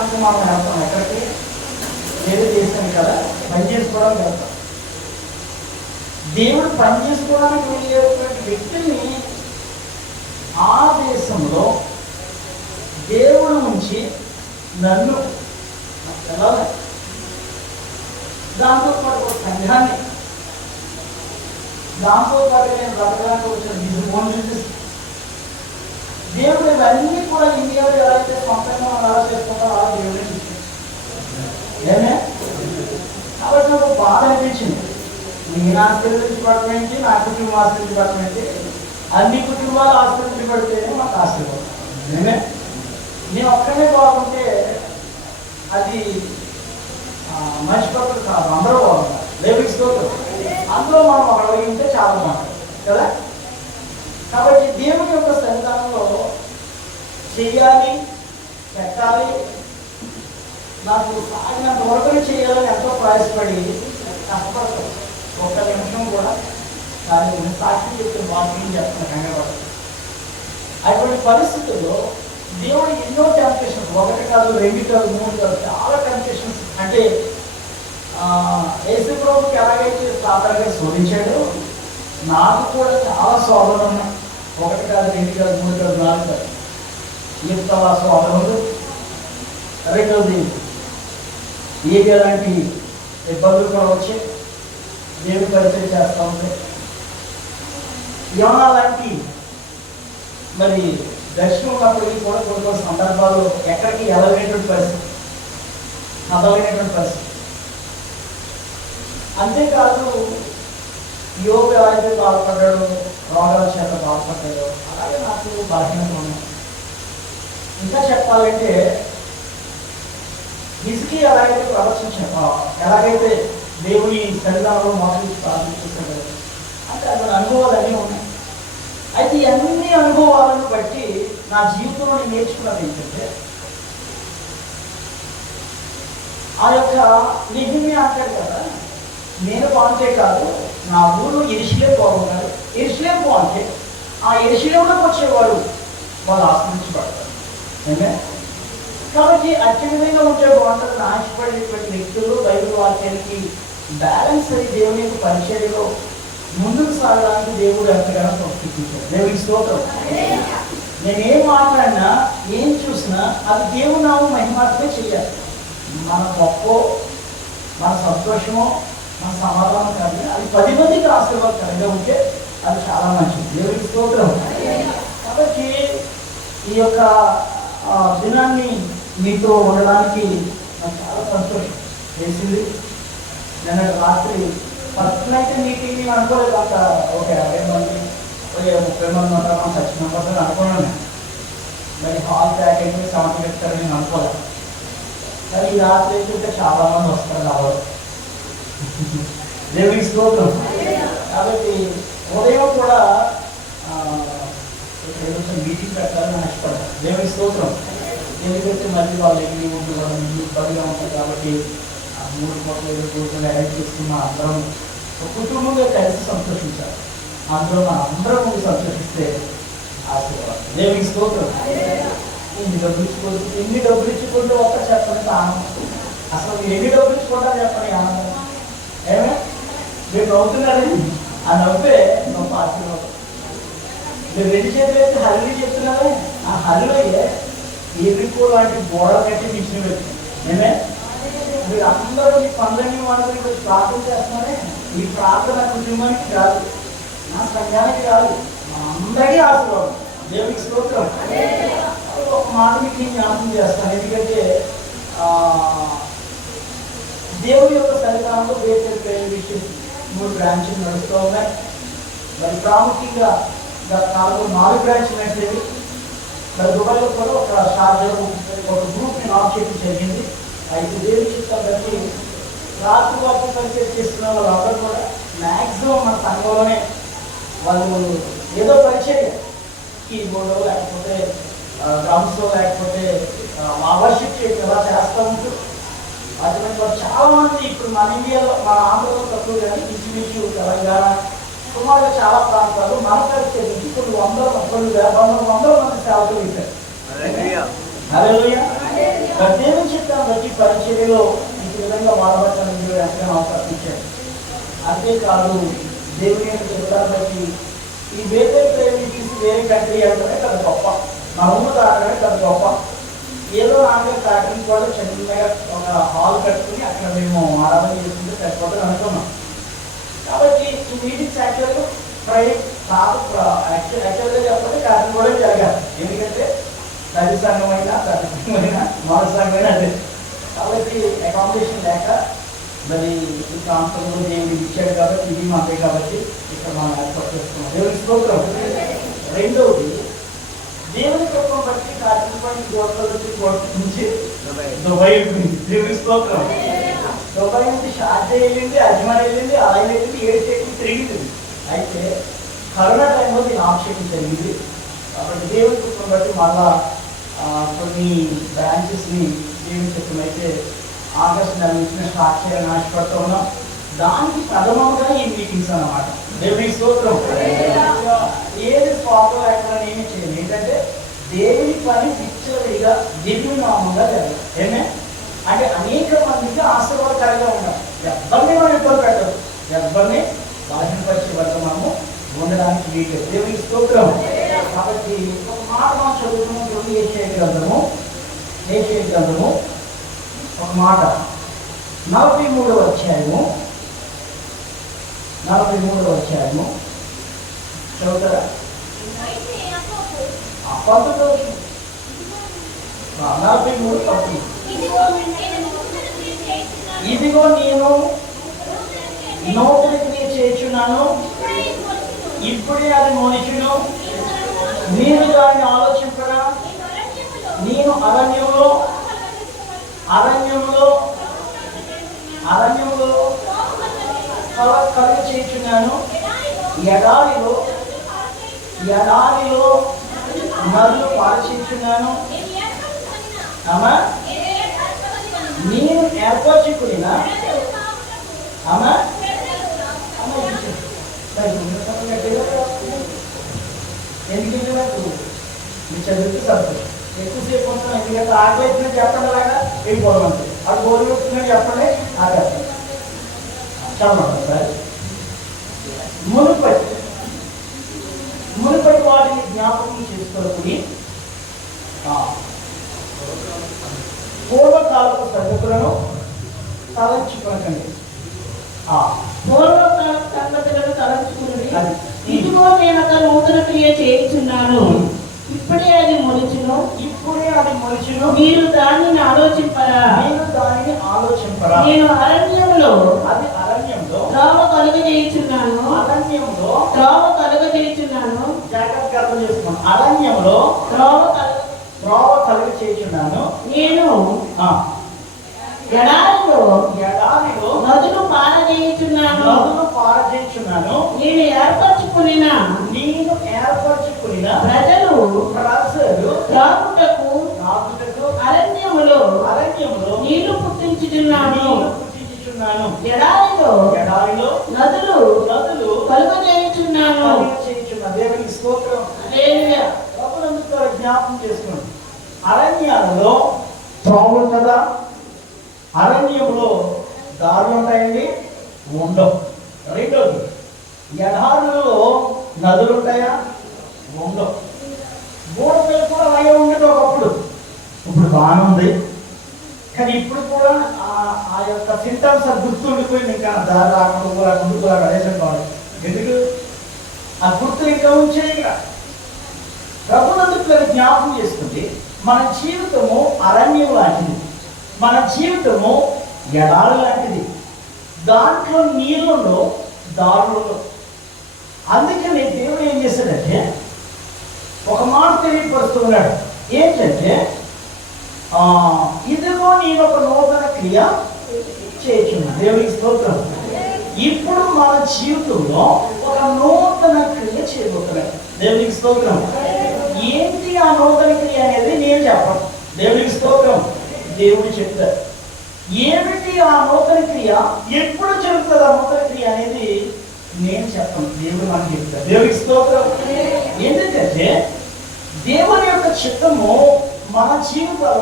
చేసుకోవడానికి మనం వెళ్తాం. ఎక్కడికి? ఏదో చేశాను కదా, పని చేసుకోవడానికి వెళ్తాం. దేవుడు పని చేసుకోవడానికి వెళ్ళేటువంటి వ్యక్తుల్ని ఆ దేశంలో దేవుడు నుంచి నన్ను వెళ్ళాలి, దాంతో పాటు ఒక సంఘాన్ని, దాంతో పాటు నేను బ్రతకడానికి వచ్చిన విజుమోని దేవుడు ఇవన్నీ కూడా ఇండియాలో ఎలా అయితే సొంతంగా మనం ఎలా చేసుకుంటాం అలా దేవుడే ఏమే. కాబట్టి నాకు బాధ అనిపించింది. నేను ఆశీర్వదించబడమేంటి, నా కుటుంబం ఆశీర్వదించబడమేంటి, అన్ని కుటుంబాలు ఆశీర్వదించబడితేనే మాకు ఆశీర్వాదం. నేనే నేను ఒక్కనే బాగుంటే అది మంచి పద్ధతి కాదు. అందరూ బాగుంటారు. లేవిస్తోతో అందులో మనం ఒకటి ఉంటే చాలా బాగుంటుంది కదా. కాబట్టి దేవుని యొక్క సన్నిధానంలో చెయ్యాలి, పెట్టాలి, నాకు సాగినంత వరకు చేయాలని ఎంతో ప్రయాసపడి కష్టపడతాను. ఒక్క నిమిషం కూడా దాని సాక్షి చెప్తే వాకింగ్ చేస్తాను కంగారు. అటువంటి పరిస్థితుల్లో దేవుడు ఎన్నో టెంప్టేషన్స్, ఒకటి కాదు, రెండు కాదు, మూడు కాదు, చాలా టెంప్టేషన్స్. అంటే యేసు ప్రభువుకి ఎలాగైతే సాధారణంగా శోధించాడో నాకు కూడా చాలా శోధనలు ఉన్నాయి. ఒకటి కాదు, రెండు కాదు, మూడు కాదు, నాలుగు కాదు. యుక్త శోధనలు. రెండవది ఎలాంటి ఇబ్బందులు కూడా వచ్చి దేవుడు పరిచయం చేస్తూ ఉంటాయి. యోనా లాంటి మరి దర్శనం ఉన్నప్పటికీ కూడా కొన్ని కొన్ని సందర్భాల్లో ఎక్కడికి వెళ్ళలేనటువంటి పరిస్థితి, కదలైనటువంటి పరిస్థితి. అంతేకాదు యోగు ఎలా అయితే బాధపడ్డాడో, రోగాల చేత బాధపడ్డాడో అలాగే నాకు బలహీనత ఉన్నాయి. ఇంకా చెప్పాలంటే హిజ్కియా ఎలాగైతే ప్రదర్శించాడు, ఎలాగైతే దేవుని సన్నిధానంలో మోసరించి ప్రార్థించాడు, అంటే అతని అనుభవాలు అన్నీ ఉన్నాయి. అయితే ఈ అన్ని అనుభవాలను బట్టి నా జీవితంలో నేను నేర్చుకున్నది ఏంటంటే, ఆ యొక్క నెహెమ్యా అంటాడు కదా, నేను బాగుంటే కాదు, నా ఊరు యెరూషలేము బాగున్నారు, యెరూషలేము బాగుంటే ఆ యెరూషలేములోకి వచ్చేవారు వాళ్ళు ఆశ్రయించబడతారు. కాబట్టి అట్టి విధంగా ఉంటే బాగుంటుంది. ఆశపడేటువంటి వ్యక్తులు బైబిల్ వాక్యానికి బ్యాలెన్స్ అయ్యి దేవుని యొక్క పరిచర్యలో ముందుకు సాగడానికి దేవుడు ఎంతగానో ప్రోత్సహించాడు. దేవుడికి స్తోత్రం. నేనేం మాట్లాడినా, ఏం చూసినా అది దేవుడు నామం మహిమార్పే చేయాలి. మన గొప్ప, మన సంతోషమో, మన సమాధానం కానీ అది 10 మందికి ఆశీర్వాదకరంగా ఉంటే అది చాలా మంచిది. దేవుడికి స్తోత్రం. కాబట్టి ఈ యొక్క దినాన్ని మీతో ఉండడానికి నాకు చాలా సంతోషం చేసింది. నిన్న రాత్రి ఫస్ట్ నైట్ మీటింగ్ అనుకోలేదు. అంత ఒక 50 మంది 30 మంది ఉంటారు, మనం 30 మెంబర్స్ అని అనుకున్నాను. మరి హాల్ ప్యాక్ అయితే 70 పెడతారని నేను అనుకోలేదు. కానీ ఈ రాత్రి అయితే చాలా మంది వస్తారు కాబట్టి దేవుడికి స్తోత్రం. కాబట్టి ఉదయం కూడా మీటింగ్ పెట్టాలని ఆశపడ్డాను. దేవుడికి స్తోత్రం. ఎందుకంటే మళ్ళీ వాళ్ళు ఎన్ని ఉంటూ వాళ్ళు ఇబ్బందిగా ఉంటారు కాబట్టి 3 పూటలు అరేంజ్ చేసుకున్న అందరం కుటుంబంగా కలిసి సంతోషించాలి. అందులో మన అందరం ముందు సంతోషిస్తే ఆశీర్వాదం. దేవుడికి స్తోత్రం. ఎన్ని డబ్బులు ఇచ్చుకుంటూ ఒక్క చెప్పండి ఆనందం. అసలు మీరు ఎన్ని డబ్బులు ఇచ్చుకుంటారో చెప్పండి ఆనందం. ఏమే మీరు నవ్వుతున్నారని ఆ నవ్వే గొప్ప ఆశీర్వాదం. మీరు 2 చేతులు అయితే హల్లి చెప్తున్నారే, ఆ హల్లుయే ఎదుర్కో లాంటి గోడ కట్టి మిషన్ పెట్టి ఏమే మీరు అందరూ మీ పందని వాళ్ళకి ప్రార్థన చేస్తున్నారే. ఈ ప్రార్థన కుటుంబానికి కాదు, నా సంఘానికి కాదు, మా అందరికీ ఆశీర్వాదం. దేవుడికి స్తోత్రం. ఒక మాట మీకు నేను జ్ఞాపకం చేస్తాను. ఎందుకంటే దేవుడి యొక్క సన్నిధానంలో వేరే విషయం 3 బ్రాంచ్లు నడుస్తూ ఉన్నాయి. మరి ప్రాముఖ్యంగా గత 4 బ్రాంచ్లు నడిచేవి. మరి దుబాయ్లో కూడా ఒక షార్జాలో ఒక గ్రూప్ని లాంచ్ చేయడం జరిగింది. అయితే దేవుడి చిత్తం బట్టి రాత్రి వాటి పరిచయం చేస్తున్న వాళ్ళందరూ కూడా మ్యాక్సిమం మన సంఘంలోనే వాళ్ళు ఏదో పరిచయం కీబోర్డో లేకపోతే డ్రమ్స్ లేకపోతే వర్షిప్ చేయడం ఎలా చేస్తూ ఉంటారు. అటువంటి వాళ్ళు చాలామంది ఇప్పుడు మన ఇండియాలో, మన ఆంధ్రలో తక్కువ కానీ ఇంచుమించు తెలంగాణ సుమారుగా చాలా ప్రాంతాలు మన పరిచయం నుంచి కొన్ని 100 150 100 మంది సేవకులు ఇచ్చారు. హల్లెలూయా. దేవుని చిత్తాన్ని బట్టి పరిచర్యలో ఈ విధంగా వాడబట్టాలని దేవుడు ఎంతగానో అవకాశం ఇచ్చాడు. అంతేకాదు దేవుని యొక్క చిత్తాన్ని బట్టి ఈ వేరే ప్రేమించి వేరే కంట్రీ వెళ్ళడమే కదా గొప్ప, నా ఉన్న తాగడమే కదా గొప్ప. ఏదో నాలుగు తాగడం కూడా చిన్నగా ఒక హాల్ కట్టుకుని అక్కడ మేము ఆరాధన చేసుకుంటే సరిపోతుంది అనుకున్నాం. కాబట్టి ఈ మీటింగ్స్ యాక్చువల్గా ప్రైవేట్ కాదు, యాక్చువల్గా చెప్పంటే కార్యం కూడా జరగాలి. ఎందుకంటే తల్లి సంఘమైనా తల్లిమైనా మాల సంఘమైనా అదే. కాబట్టి అకామిడేషన్ లేక మరి ఈ ప్రాంతంలో దేవుడు ఇచ్చాడు కాబట్టి ఇది మాకే కాబట్టి ఇక్కడ మనం ఏర్పాటు చేసుకున్నాం. దేవుని స్తోత్రం. రెండవది దేవుని కృపను బట్టి కార్యక్రమం కోట్ల నుంచి దుబాయ్ వెళ్ళింది. దేవుని స్తోత్రం. దుబాయ్ నుంచి షార్జా వెళ్ళింది, అజ్మాన్ వెళ్ళింది, అలా వెళ్ళింది, 7 స్టేట్లు తిరిగింది. అయితే కరోనా టైంలో దీని ఆప్షన్ జరిగింది. కాబట్టి దేవుని కృపను బట్టి మళ్ళా కొన్ని బ్రాంచెస్ని దేవుని కృపను అయితే ఆగస్టు నెల నుంచి స్టార్ట్ చేయాలని ఆశపడుతూ ఉన్నాం. దానికి ప్రథమంగా ఈ మీటింగ్స్ అన్నమాట. దేవుని స్తోత్రం. ఏది స్వార్థం లేకుండా ఏమి చేయాలి, ఏంటంటే దేవుని పని పిచ్చడిగా దివ్య నామంగా జరగాలి. ఏమే అంటే అనేక మందికి ఆశీర్వాదకరంగా ఉండాలి. ఎవరిని మనం ఇబ్బంది పెట్టదు, ఎవరిని బాధ్యపరిచే వరకు మనము ఉండడానికి వీలు. దేవుని స్తోత్రం. కాబట్టి ఒక మాట మనం చదువుతున్నప్పుడు ఏషియా గ్రంథము ఒక మాట 43వ అధ్యాయము చదువుతారా? 43 ఇదిగో నేను నూతన క్రియ చేయుచున్నాను, ఇప్పుడే అది మొలిచును, మీరు దాన్ని ఆలోచింపరా. నేను అరణ్యంలో కలుగ చేయుచున్నాను, ఎడారిలో నదులు పారచేయుచున్నాను. అమ్మా నేను ఏర్పరచుకున్న అమ్మా ఎందుకంటే నాకు మీరు చదివితే సంతోషం. ఎక్కువసేపు ఉంటున్నాను, ఎందుకంటే ఆకలి అవుతుందని చెప్పండి, అలాగా వెళ్ళిపోవడం. అది గోలు పెడుతుందని చెప్పండి, ఆగేస్తాను. చదవండి సార్. మునుపటి వాటిని జ్ఞాపకం చేసుకోవాలి. పూర్వకాలపు సంగతులను తలంచుకోకండి. పూర్వకాలపు సంగతులను తలంచుకుని ఇదిగో నేను ఒక నూతన క్రియ చేయుచున్నాను, ఇప్పుడే అది మొలిచును, మీరు దానిని ఆలోచింపరా. నేను అరణ్యంలో త్రోవ కలుగజేయుచున్నాను. జాగ్రత్తగా అర్థం చేసుకోండి. అరణ్యంలో త్రోవ కలుగజేయుచున్నాను. నేను ఎడారిలో నదులు పారజేయుచున్నాను. నేను ఏర్పరచుకున్న ప్రజలు త్రాగుటకు అరణ్యములో నీళ్లు పుట్టించుచున్నాను. ఎడారిలో నదులు కలుగజేయుచున్నాను. దేవునికి స్తోత్రం. జ్ఞాపకం చేసుకోండి. అరణ్యాలలో త్రోవ ఉంటుందా? అరణ్యంలో దారులు ఉంటాయండి? ఉండవు. రెండోది, ఎడారులలో నదులు ఉంటాయా? ఉండవు. గోడపల్లి కూడా అలాగే ఉండదు ఒకప్పుడు. ఇప్పుడు బాగానే ఉంది, కానీ ఇప్పుడు కూడా ఆ యొక్క సింటమ్స్ గుర్తుండిపోయింది. ఇంకా దారి రాకుండా గణేశం కావాలి. ఎందుకు ఆ గుర్తు ఇంకా ఉంచేది? ప్రభునందుకు జ్ఞాపకం చేసుకుంటే మన జీవితము అరణ్యం లాంటిది, మన జీవితము ఎడారి లాంటిది. దాంట్లో నీళ్ళలో దారులలో. అందుకని దేవుడు ఏం చేశాడంటే ఒక మాట తెలియపరుస్తున్నాడు. ఏంటంటే ఇదిగో నేను ఒక నూతన క్రియ చేయుచున్నాను. దేవునికి స్తోత్రం. ఇప్పుడు మన జీవితంలో ఒక నూతన క్రియ చేయబోతున్నాడు. దేవునికి స్తోత్రం. ఏంటి ఆ నూతన క్రియ అనేది నేను చెప్పను. దేవునికి స్తోత్రం. దేవుడు చెప్తారు. ఏమిటి ఆ నూతన క్రియ, ఎప్పుడు జరుగుతుంది ఆ నూతన క్రియ అనేది నేను చెప్పను, దేవుడు మనకు చెప్తారు. దేవునికి స్తోత్రం. ఎందుకంటే దేవుని యొక్క చిత్తము మన జీవితాల్లో